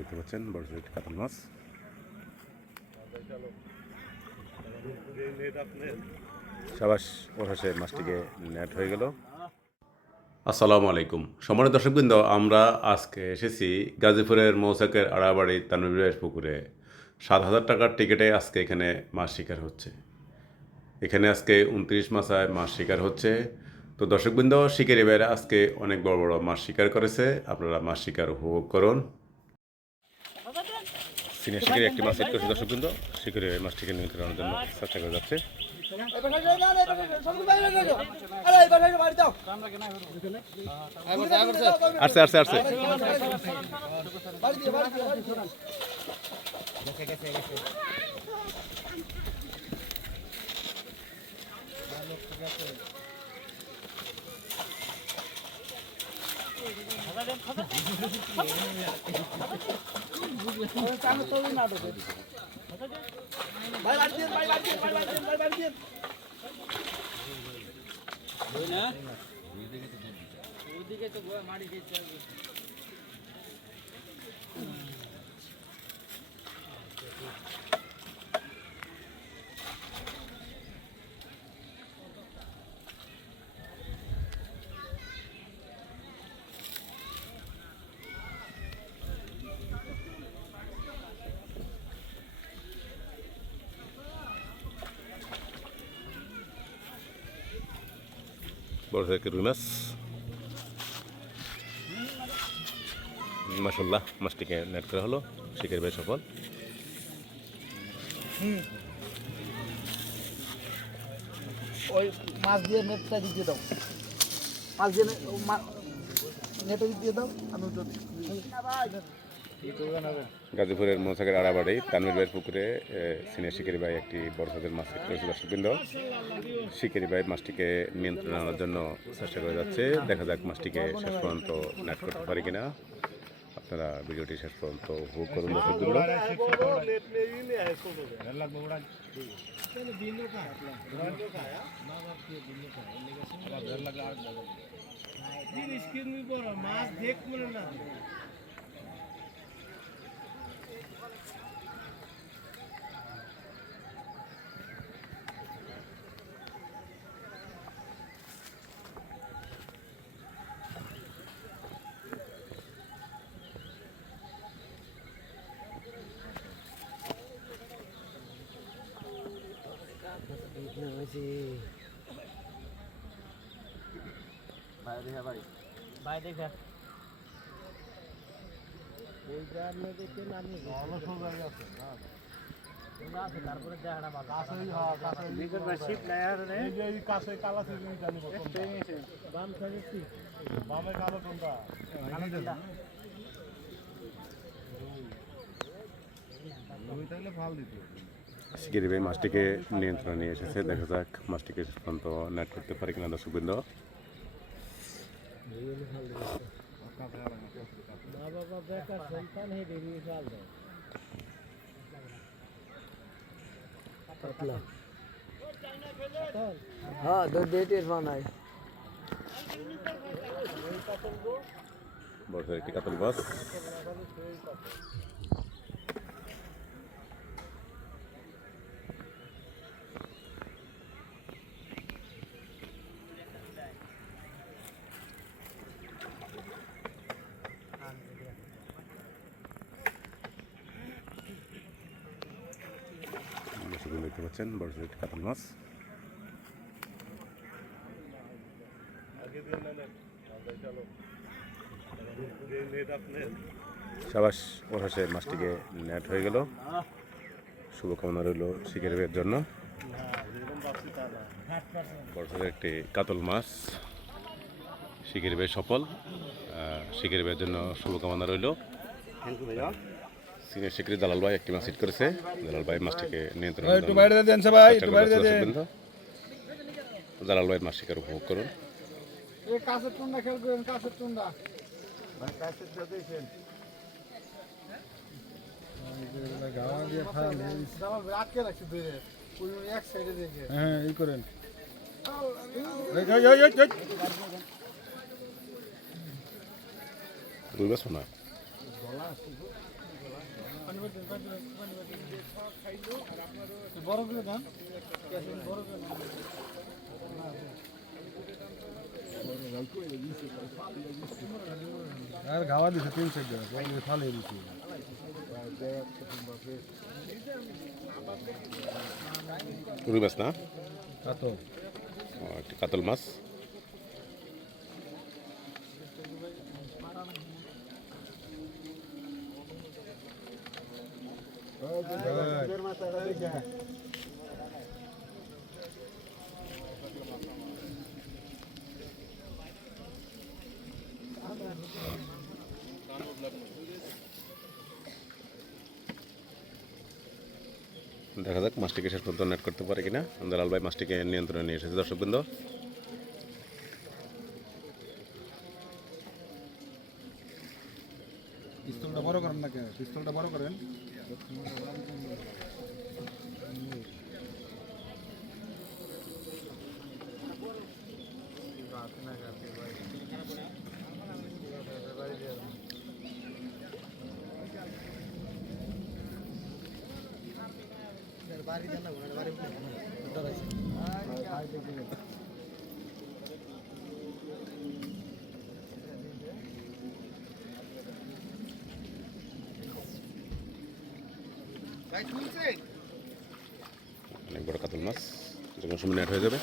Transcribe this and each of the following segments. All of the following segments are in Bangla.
দেখতে পাচ্ছেন বড় সাইজ কাতল মাছ। সাবাস ওঠাশে মাছটিকে নেট হয়ে গেল। আসসালামু আলাইকুম সম্মানিত দর্শকবৃন্দ, আমরা আজকে এসেছি গাজীপুরের মৌচাকের আড়াবাড়ি তানভীর পুকুরে। 7,000 টাকার টিকিটে আজকে এখানে মাছ শিকার হচ্ছে। এখানে আজকে 29 মাছায় মাছ শিকার হচ্ছে। তো দর্শকবৃন্দ, শিকারী ভাইরা আজকে অনেক বড় বড় মাছ শিকার করেছে। আপনারা মাছ শিকার উপভোগ করুন। সিনিয়র শিকারী একটি মাছ হিট করেছে দর্শকবৃন্দ। শিকারী মাছটিকে নিয়ন্ত্রণের জন্য চেষ্টা করে যাচ্ছে। আসছে আসছে আসছে বড় সাইজের রুই মাছ। মাশাআল্লাহ, মাছটিকে নেট করা হলো। শিকারী ভাই সফল। ওই মাছ দিয়ে নেটটা দিয়ে দাও, মাছ দিয়ে নেটটা দিয়ে দাও। আমি গাজীপুরের মৌচাকের আড়াবাড়ি তানভীর ভাইয়ের পুকুরে সিনিয়র শিকারী ভাই একটি বড় সাইজের মাছ হিট করেছে দর্শকবৃন্দ। শিকারী ভাই মাছটিকে নিয়ন্ত্রণে আনার জন্য চেষ্টা করে যাচ্ছে। দেখা যাক মাছটিকে শেষ পর্যন্ত নেট করতে পারি কিনা। আপনারা ভিডিওটি শেষ পর্যন্ত উপভোগ করুন দর্শকবৃন্দ। মাছ দেখ মনে না ভাই দেখা তারপরে শিকারী ভাই মাছটিকে নিয়ন্ত্রণে নিয়ে এসেছে। দেখা যাক মাছটিকে শেষ পর্যন্ত নেট করতে পারি কিনা দর্শকবৃন্দ। হ্যাঁ দেটের বানাই বড় সাইজের একটি কাতল মাছ। দেখতে পাচ্ছেন বড় সাইজের কাতল মাছ। সাবাস ওঠাশে মাছটিকে নেট হয়ে গেল। শুভকামনা রইল শিকারী ভাইয়ের জন্য। বড় সাইজের একটি কাতল মাছ। শিকারী ভাই সফল। শিকারী ভাইয়ের জন্য শুভকামনা রইল। সিনিয়র শিকারী দালাল ভাই একটি মাছ হিট করেছে। দালাল ভাই মাছটিকে নিয়ন্ত্রণ দালাল ভাই মাছ শিকার উপভোগ করুন। হ্যাঁ এই করেন রুই মাছ মনে হয়। বড় করে দাম বড় করে আর গাওয়া দিছে 300 টাকা পরে ফালে দিছে রুই মাছ না কত একটি কাতল মাছ দেখা যাক মাছটিকে শেষ পর্যন্ত নেট করতে পারে কিনা আমাদের লাল ভাই মাছটিকে নিয়ন্ত্রণে নিয়ে এসেছে দর্শকবৃন্দ। পিস্তলটা বড় করেন না কেন পিস্তলটা বড় করেন অনেক বড় কাতল মাছ যে কোনো সময় নেট হয়ে যাবে।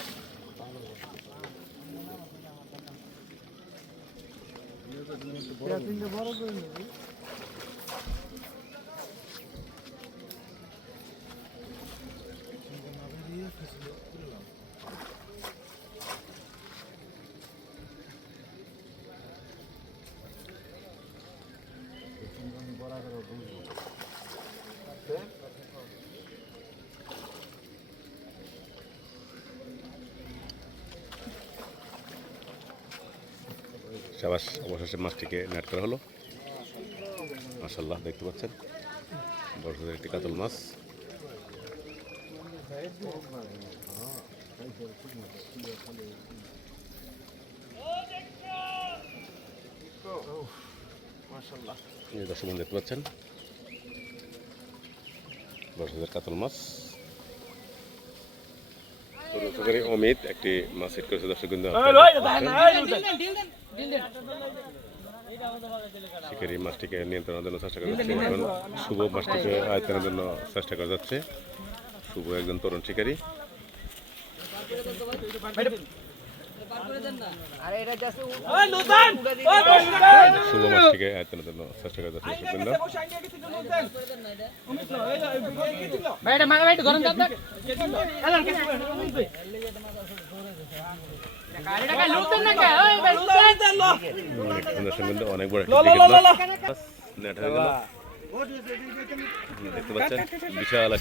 বড় করে নেবে সাবাস অবশেষে মাছটিকে নেট করা হলো। মাশাআল্লাহ দেখতে পাচ্ছেন বড় একটি কাতল মাছ। এই দর্শক বন্ধু দেখতে পাচ্ছেন বড় কাতল মাছ। অমিত একটি মাছ হিট করেছে দর্শক বন্ধু। শিকারি মাছটিকে নিয়ন্ত্রণের জন্য চেষ্টা করা যাচ্ছে। এখন শুভ মাছটিকে আয়ত্তের জন্য চেষ্টা করা যাচ্ছে। শুভ একজন তরুণ শিকারী। শুভ মাছটিকে আয়ত্তের জন্য চেষ্টা করা যাচ্ছে। অনেক বড় নেট হয়ে গেল দেখতে পাচ্ছেন বিশাল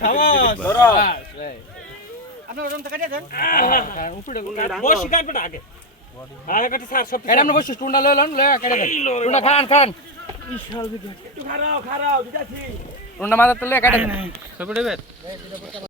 মাথার তলে